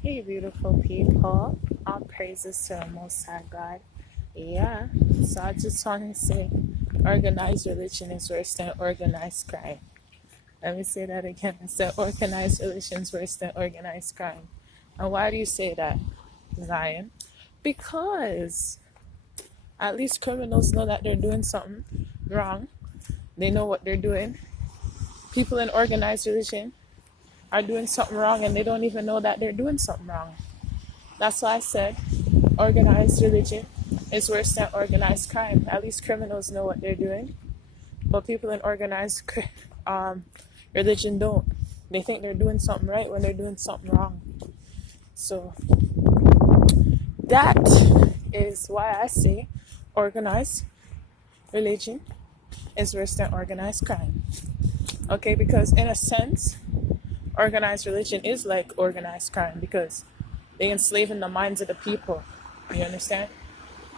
Hey, beautiful people. All praises to the Most High God. Yeah, so I just want to say organized religion is worse than organized crime. Let me say that again. It's that organized religion is worse than organized crime. And why do you say that, Zion? Because at least criminals know that they're doing something wrong. They know what they're doing. People in organized religion are doing something wrong and they don't even know that they're doing something wrong. That's why I said organized religion is worse than organized crime. At least criminals know what they're doing, but people in organized religion don't. They think they're doing something right when they're doing something wrong. So that is why I say organized religion is worse than organized crime. Okay, because in a sense, organized religion is like organized crime because they enslaving the minds of the people. You understand?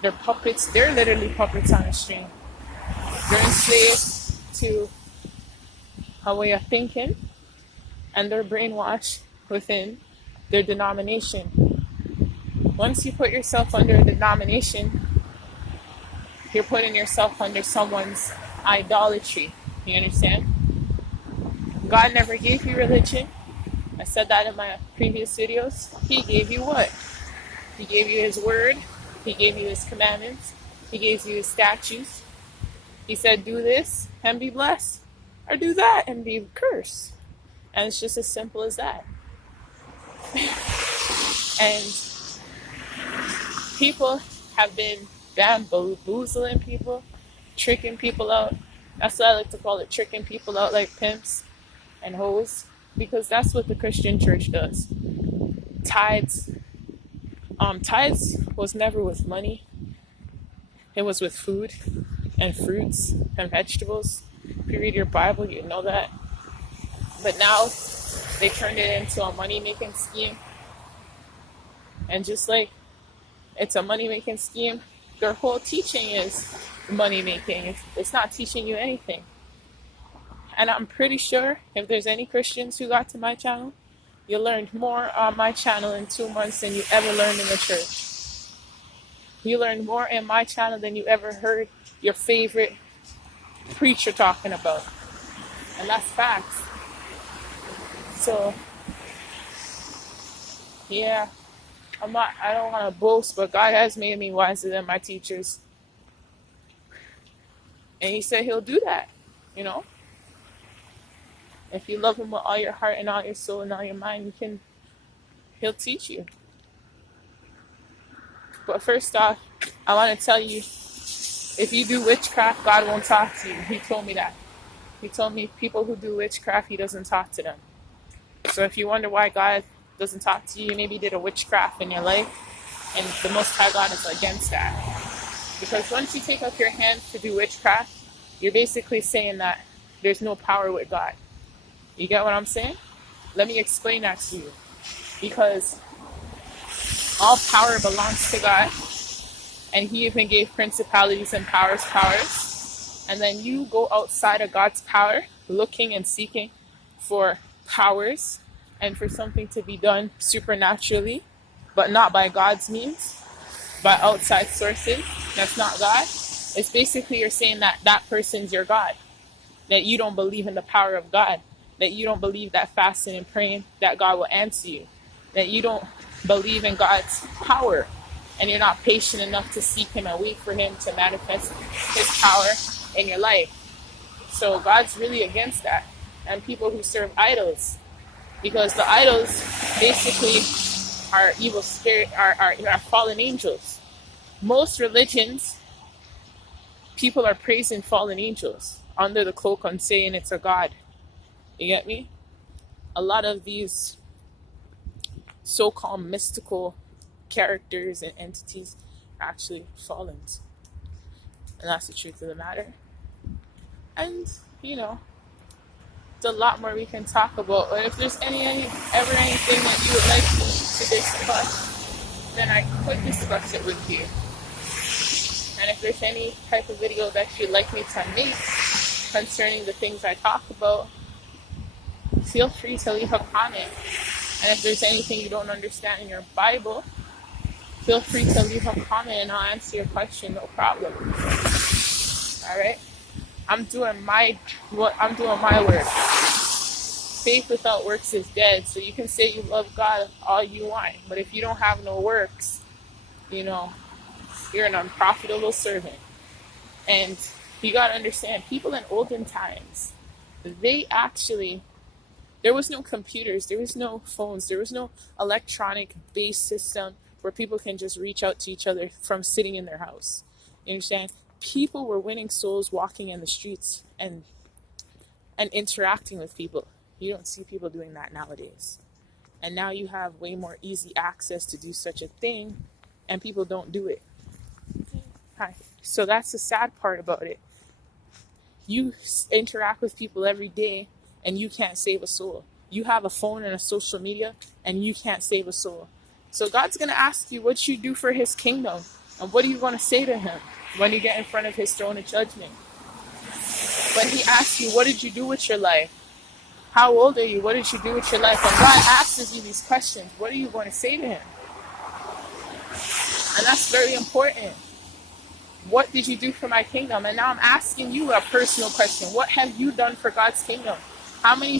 They're puppets. They're literally puppets on a string. They're enslaved to a way of thinking, and they're brainwashed within their denomination. Once you put yourself under a denomination, you're putting yourself under someone's idolatry. You understand? God never gave you religion. I said that in my previous videos. He gave you what? He gave you his word. He gave you his commandments. He gave you his statutes. He said, do this and be blessed, or do that and be cursed. And it's just as simple as that. And people have been bamboozling people, tricking people out. That's what I like to call it, tricking people out like pimps and hoes, because that's what the Christian church does. Tithes was never with money. It was with food and fruits and vegetables. If you read your Bible, you know that. But now they turned it into a money-making scheme. And just like it's a money-making scheme, their whole teaching is money-making. It's not teaching you anything. And I'm pretty sure if there's any Christians who got to my channel, you learned more on my channel in 2 months than you ever learned in the church. You learned more in my channel than you ever heard your favorite preacher talking about. And that's facts. So, yeah, I don't want to boast, but God has made me wiser than my teachers. And he said he'll do that, you know. If you love him with all your heart and all your soul and all your mind, he'll teach you. But first off, I want to tell you, if you do witchcraft, God won't talk to you. He told me that. He told me people who do witchcraft, he doesn't talk to them. So if you wonder why God doesn't talk to you, maybe you did a witchcraft in your life, and the Most High God is against that. Because once you take up your hands to do witchcraft, you're basically saying that there's no power with God. You get what I'm saying? Let me explain that to you. Because all power belongs to God, and he even gave principalities and powers. And then you go outside of God's power, looking and seeking for powers and for something to be done supernaturally, but not by God's means, by outside sources. That's not God. It's basically you're saying that that person's your God, that you don't believe in the power of God, that you don't believe that fasting and praying that God will answer you, that you don't believe in God's power, and you're not patient enough to seek him and wait for him to manifest his power in your life. So God's really against that. And people who serve idols, because the idols basically are evil spirit, are fallen angels. Most religions, people are praising fallen angels under the cloak and saying it's a god. You get me? A lot of these so-called mystical characters and entities are actually fallen. And that's the truth of the matter. And, you know, there's a lot more we can talk about. But if there's ever anything that you would like me to discuss, then I could discuss it with you. And if there's any type of video that you'd like me to make concerning the things I talk about, feel free to leave a comment. And if there's anything you don't understand in your Bible, feel free to leave a comment and I'll answer your question, no problem. All right? I'm doing my work. Faith without works is dead. So you can say you love God all you want, but if you don't have no works, you're an unprofitable servant. And you got to understand, people in olden times, there was no computers, there was no phones, there was no electronic based system where people can just reach out to each other from sitting in their house. You understand? People were winning souls walking in the streets and interacting with people. You don't see people doing that nowadays. And now you have way more easy access to do such a thing, and people don't do it. Hi. So that's the sad part about it. You interact with people every day, and you can't save a soul. You have a phone and a social media, and you can't save a soul. So God's going to ask you what you do for his kingdom, and what are you going to say to him when you get in front of his throne of judgment? When he asks you, what did you do with your life? How old are you? What did you do with your life? When God asks you these questions, what are you going to say to him? And that's very important. What did you do for my kingdom? And now I'm asking you a personal question. What have you done for God's kingdom? How many